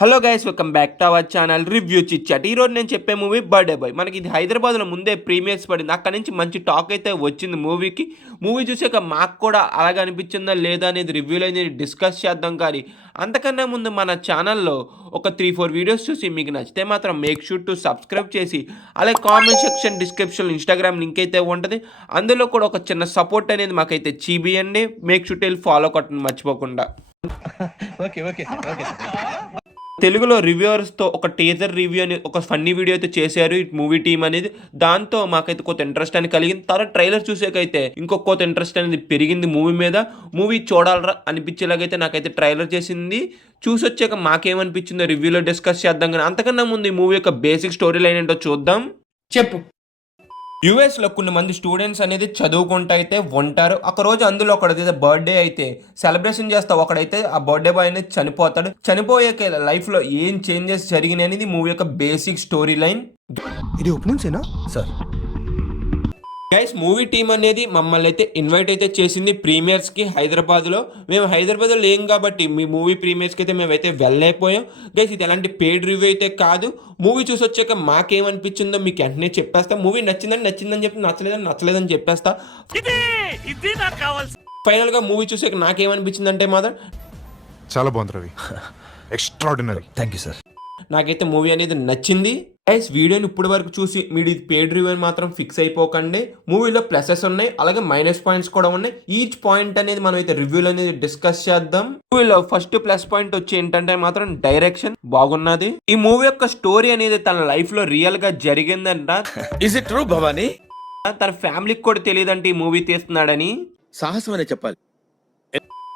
Hello guys, welcome back to our channel review chitchat. ఈరోజు నేను చెప్పే మూవీ బర్త్డే బాయ్. మనకి ఇది హైదరాబాద్లో ముందే ప్రీమియర్స్ పడింది. అక్కడ నుంచి మంచి టాక్ అయితే వచ్చింది మూవీకి. మూవీ చూసాక మాకు కూడా అలాగే అనిపించిందా లేదా అనేది రివ్యూలో అనేది డిస్కస్ చేద్దాం. కానీ అంతకన్నా ముందు మన ఛానల్లో ఒక 3-4 వీడియోస్ చూసి మీకు నచ్చితే మాత్రం మేక్ షూర్ టు సబ్స్క్రైబ్ చేసి అలాగే కామెంట్ సెక్షన్ డిస్క్రిప్షన్లో ఇన్స్టాగ్రామ్ లింక్ అయితే ఉంటుంది. అందులో కూడా ఒక చిన్న సపోర్ట్ అనేది మాకైతే చూపియండి. మేక్ షూర్ టు ఫాలో కొట్టండి మర్చిపోకుండా. ఓకే ఓకే ఓకే తెలుగులో రివ్యూవర్స్తో ఒక టీజర్ రివ్యూ అని ఒక ఫన్నీ వీడియో అయితే చేశారు ఈ మూవీ టీం అనేది. దాంతో మాకైతే కొంత ఇంట్రెస్ట్ అని కలిగింది. తర్వాత ట్రైలర్ చూసాకైతే ఇంకొక కొంత ఇంట్రెస్ట్ అనేది పెరిగింది మూవీ మీద. మూవీ చూడాలరా అనిపించేలాగైతే నాకైతే ట్రైలర్ చేసింది. చూసి వచ్చాక మాకేమనిపించిందో రివ్యూలో డిస్కస్ చేద్దాం. కానీ అంతకన్నా ముందు ఈ మూవీ యొక్క బేసిక్ స్టోరీ లైన్ ఏంటో చూద్దాం. చెప్పు. యూఎస్లో కొన్ని మంది స్టూడెంట్స్ అనేది చదువుకుంటూ అయితే ఉంటారు. ఒక రోజు అందులో ఒకడైతే బర్త్డే అయితే సెలబ్రేషన్ చేస్తా, ఒకడైతే ఆ బర్త్డే బాయ్ అనేది చనిపోతాడు. చనిపోయాక లైఫ్లో ఏం చేంజెస్ జరిగినాయి అనేది మూవీ యొక్క బేసిక్ స్టోరీ లైన్. ఇది ఓపెనింగ్సేనా సార్? గైస్, మూవీ టీం అనేది మమ్మల్ని అయితే ఇన్వైట్ అయితే చేసింది ప్రీమియర్స్కి హైదరాబాద్లో. మేము హైదరాబాద్లో లేం కాబట్టి మీ మూవీ ప్రీమియర్స్కి అయితే మేమైతే వెళ్ళలేకపోయాం. గైస్, ఇది ఎలాంటి పెయిడ్ రివ్యూ అయితే కాదు. మూవీ చూసి వచ్చాక మాకేమనిపించిందో మీకు వెంటనే చెప్పేస్తా. మూవీ నచ్చిందని చెప్పి నచ్చలేదని చెప్పేస్తా. ఫైనల్గా మూవీ చూసాక నాకేమనిపించింది అంటే మాత్రం చాలా బాగుంది Ravi, extraordinary. Thank you sir. నాకైతే మూవీ అనేది నచ్చింది. గైస్, వీడియోని ఇప్పటి వరకు చూసి మీరు ఇది పెయిడ్ రివ్యూ అని మాత్రం ఫిక్స్ అయిపోకండి. మూవీలో ప్లసెస్ ఉన్నాయి, అలాగే మైనస్ పాయింట్స్ కూడా ఉన్నాయి. ఈచ్ పాయింట్ అనేది మనం అయితే రివ్యూలో అనేది డిస్కస్ చేద్దాం. మూవీలో ఫస్ట్ ప్లస్ పాయింట్ వచ్చి ఏంటంటే మాత్రం డైరెక్షన్ బాగున్నది. ఈ మూవీ యొక్క స్టోరీ అనేది తన లైఫ్ లో రియల్ గా జరిగిందంట. Is it true Bhavani? తన ఫ్యామిలీకి కూడా తెలియదంటే ఈ మూవీ తీస్తున్నాడని. సాహసం అనే చెప్పాలి.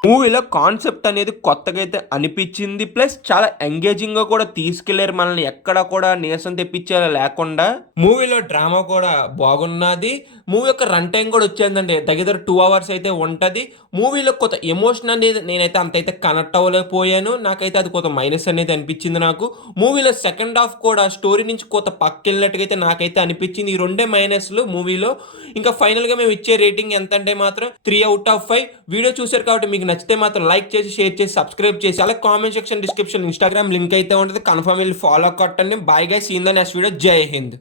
మూవీలో కాన్సెప్ట్ అనేది కొత్తగా అయితే అనిపించింది. ప్లస్ చాలా ఎంగేజింగ్ గా కూడా తీసుకెళ్లారు మనల్ని. ఎక్కడ కూడా నీరసం తెప్పించేలా లేకుండా. మూవీలో డ్రామా కూడా బాగున్నది. మూవీ యొక్క రన్ టైం కూడా వచ్చేందంటే దగ్గర 2 hours అయితే ఉంటది. మూవీలో కొంత ఎమోషన్ అనేది నేనైతే అంతైతే కనెక్ట్ అవ్వలేకపోయాను. నాకైతే అది కొంత మైనస్ అనేది అనిపించింది నాకు. మూవీలో సెకండ్ హాఫ్ కూడా స్టోరీ నుంచి కొంత పక్కెళ్ళినట్టుగా అయితే నాకైతే అనిపించింది. ఈ రెండే మైనస్లు మూవీలో. ఇంకా ఫైనల్ గా మేము ఇచ్చే రేటింగ్ ఎంత అంటే మాత్రం 3 out of 5. వీడియో చూసారు కాబట్టి మీకు నచ్చితే మాత్రం లైక్ చేసి, షేర్ చేసి, సబ్స్క్రైబ్ చేసి, అలాగే comment section description Instagram link అయితే ఉంటుంది. కన్ఫర్మ్ వెళ్ళి ఫాలో కొట్టండి. Bye guys, see in the next video. Jai Hind.